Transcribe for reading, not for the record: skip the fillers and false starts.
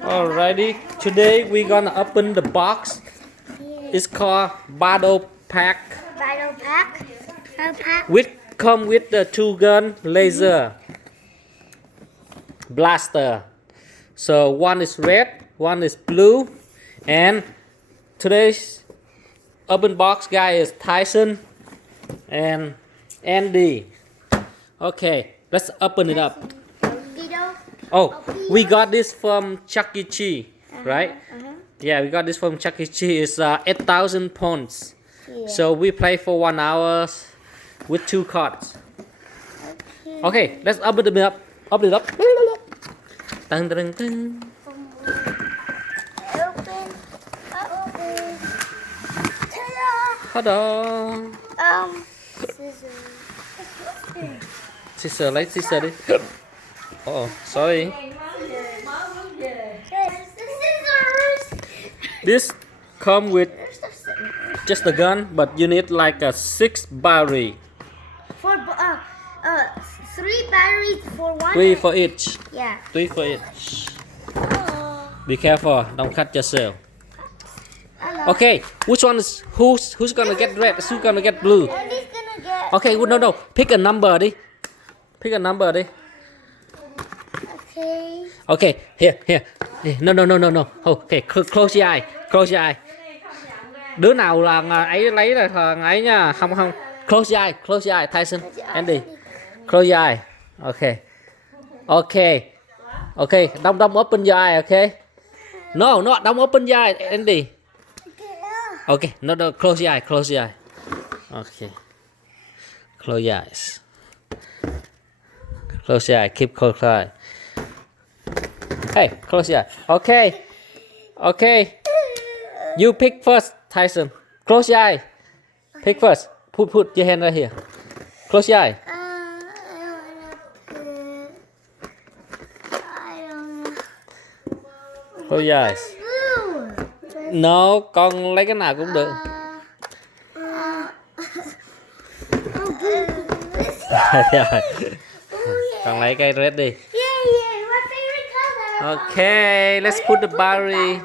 Alrighty, today we gonna open the box. It's called Battle Pack. Battle pack. Battle pack. Which come with the two gun laser blaster. So one is red, one is blue, and today's open box guy is Tyson and Andy. Okay, let's open it up. Oh, we got this from Chuck E. Cheese, right? Yeah, we got this from Chuck E. Cheese. It's 8,000 pounds. Yeah. So we play for 1 hour with 2 cards. Okay, let's open it up. Open it up. Dun, dun, dun. Open. Ta-da! Scissors. Scissor, lấy scissor đi. Oh, sorry. Scissors. This come with just the gun, but you need like a 6 battery. For 3 batteries for one. 3 for each. Yeah. 3 for each. Be careful, don't cut yourself. Hello. Okay, which one is who's gonna get red? Who's gonna get blue? Andy's gonna get. Okay, no. Pick a number đi. Pick a number đi. Okay. Okay, here. No. Okay, close your eye. Close your eye. Đứa nào là ấy lấy là thằng ấy nha. Không. Close your eye. Tyson, Andy. Close your eye. Okay. Don't open your eye, okay? No, don't open your eye, Andy. Okay, no, close your eye. Okay. Close your eyes. Close your eye. Keep close eye. Hey, close your eye. Okay. You pick first, Tyson. Close your eye. Pick first. Put your hand right here. Close your eye. Close your eyes. No, con lấy cái nào cũng được. Con lấy cái red đi. Yeah. My favorite color. Okay, let's put the battery.